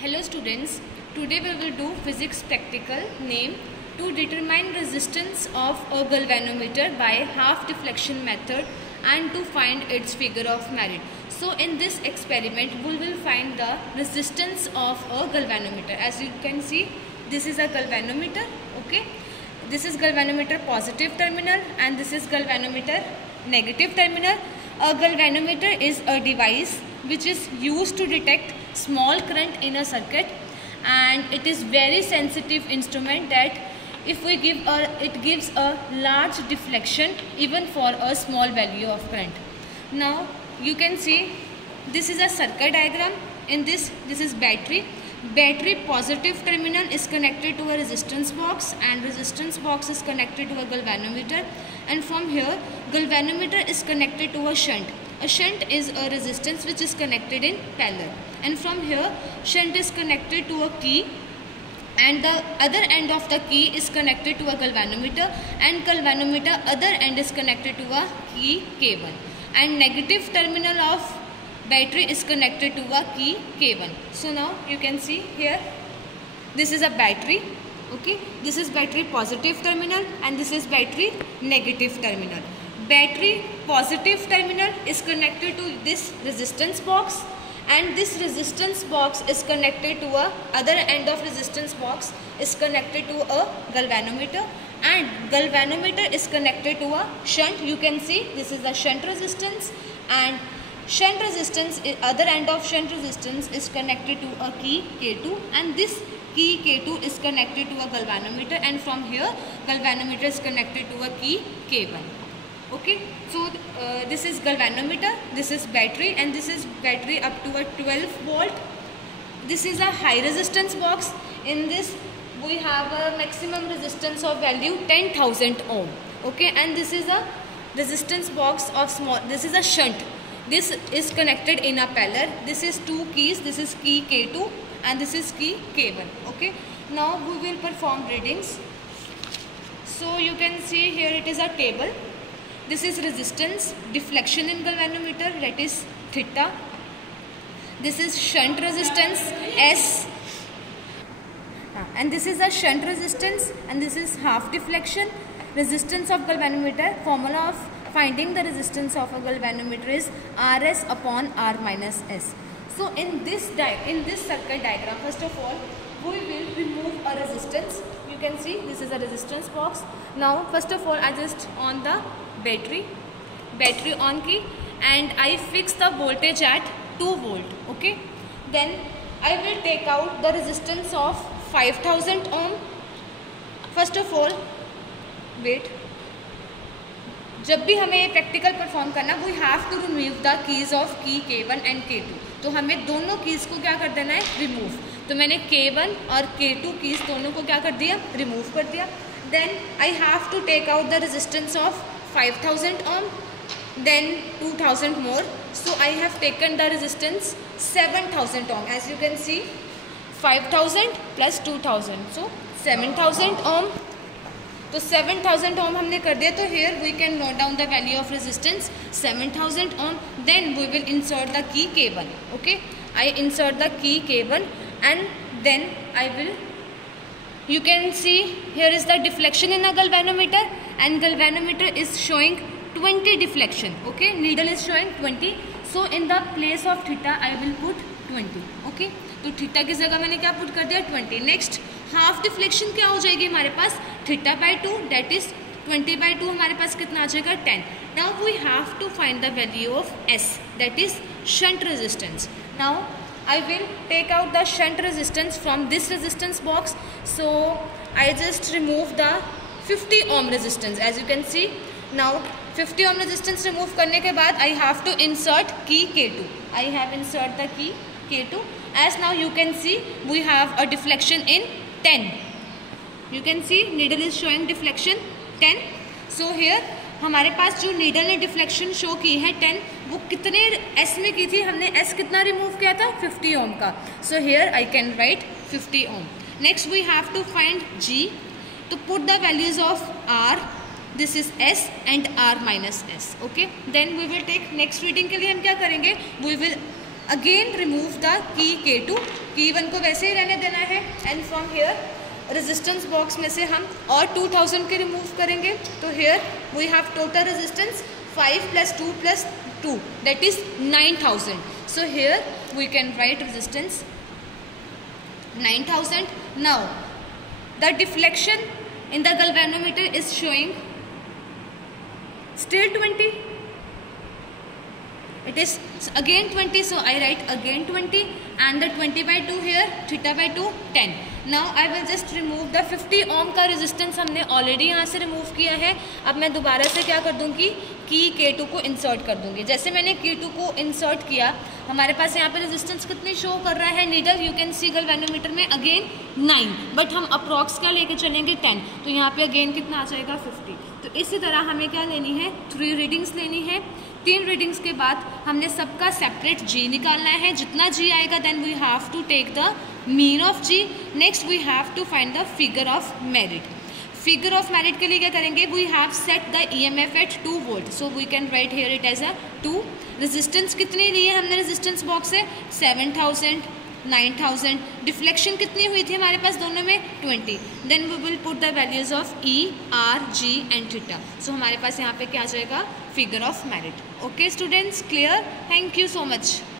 Hello students, today we will do physics practical name to determine resistance of a galvanometer by half deflection method and to find its figure of merit. So in this experiment we will find the resistance of a galvanometer. As you can see, this is a galvanometer, okay. This is galvanometer positive terminal and this is galvanometer negative terminal. A galvanometer is a device which is used to detect small current in a circuit, and it is very sensitive instrument that if we give it gives a large deflection even for a small value of current. Now you can see this is a circuit diagram. In this is battery. Battery positive terminal is connected to a resistance box and resistance box is connected to a galvanometer, and from here galvanometer is connected to a shunt. A shunt is a resistance which is connected in parallel, and from here shunt is connected to a key and the other end of the key is connected to a galvanometer, and galvanometer other end is connected to a key K1, and negative terminal of battery is connected to a key K1. So now you can see here this is a battery, okay. This is battery positive terminal and this is battery negative terminal. Battery positive terminal is connected to this resistance box and this resistance box is connected to a other end of resistance box is connected to a galvanometer, and galvanometer is connected to a shunt. You can see this is a shunt resistance, and shunt resistance, other end of shunt resistance is connected to a key K2, and this key K2 is connected to a galvanometer, and from here galvanometer is connected to a key K1. Okay, so this is galvanometer, this is battery, and this is battery up to a 12 volt. This is a high resistance box. In this we have a maximum resistance of value 10,000 ohm. Okay, and this is a resistance box of small. This is a shunt. This is connected in a parallel. This is two keys. This is key K2 and this is key K1. Okay, now we will perform readings. So you can see here it is a table. This is resistance, deflection in galvanometer, that is theta. This is shunt resistance S, and this is a shunt resistance, and this is half deflection. Resistance of galvanometer, formula of finding the resistance of a galvanometer is Rs upon R minus S. So in this circuit diagram, first of all we will remove a resistance. You can see this is a resistance box. Now first of all I just on the battery on key and I fix the voltage at 2 volt. Okay, then I will take out the resistance of 5000 ohm. First of all wait, जब भी हमें practical perform करना we have to remove the keys of key K1 and K2. तो हमें दोनों keys को क्या कर देना है, रिमूव. तो मैंने K1 और K2 कीज दोनों को क्या कर दिया, रिमूव कर दिया. Then I have to take out the resistance of 5000 ohm, then 2000 more. So I have taken the resistance 7000 ohm. As you can see 5000 plus 2000, so 7000 ohm. तो 7000 ohm हमने कर दिया. तो here we can note down the value of resistance 7000 ohm. Then we will insert the key K1. Okay, I insert the key K1 and then I will. You can see here is the deflection in a galvanometer and galvanometer is showing 20 deflection. Okay, needle is showing 20. So in the place of theta I will put 20. Okay, तो theta की जगह मैंने क्या put कर दिया, 20. Next half deflection क्या हो जाएगी हमारे पास, थीटा बाई 2 दैट इज 20/2 हमारे पास कितना आ जाएगा, 10. Now we have to find the value of S that is shunt resistance. Now I will take out the shunt resistance from this resistance box. So I just remove the 50 ohm resistance. As you can see now 50 ohm resistance remove करने के बाद I have to insert key K2. I have insert the key K2. As now you can see we have a deflection in 10. You can see needle is showing deflection 10. So here हमारे पास जो needle ने deflection show की है 10, वो कितने S में की थी, हमने एस कितना रिमूव किया था, 50 ओम का. So here I can write 50 ohm. Next we have to find G. तो put the values of R, this is S and R minus S. Okay, then we will take next reading के लिए हम क्या करेंगे, we will again remove the key K2, की 1 को वैसे ही रहने देना है, and from here resistance box में से हम और 2000 के रिमूव करेंगे. तो here we have total resistance 5 + 2 + 2 that is 9000. So here we can write resistance 9000. Now the deflection in the galvanometer is showing still 20. It is again 20, so I write again 20, and the 20/2 here, θ/2 10. Now I will just remove the 50 ohm का resistance हमने already यहाँ से remove किया है. अब मैं दोबारा से क्या कर दूँगी कि K2 को इंसर्ट कर दूँगी. जैसे मैंने K2 को इंसर्ट किया, हमारे पास यहाँ पे रेजिस्टेंस कितनी शो कर रहा है needle, you can see galvanometer में अगेन 9, बट हम अप्रॉक्स क्या लेके चलेंगे 10, तो यहाँ पे अगेन कितना आ जाएगा 50. तो इसी तरह हमें क्या लेनी है, 3 रीडिंग्स लेनी है. 3 रीडिंग्स के बाद हमने सबका सेपरेट G निकालना है. जितना G आएगा then we have to take the mean of G. Next we have to find the figure of merit. Figure of merit के लिए क्या करेंगे, we have set the EMF at 2 volt, so we can write here it as a 2. Resistance कितनी ली है हमने resistance box से 7000, 9000. Deflection कितनी हुई थी हमारे पास दोनों में 20. Then we will put the values of E, R, G and theta. So हमारे पास यहाँ पे क्या आ जाएगा, figure of merit. Okay students, clear? Thank you so much.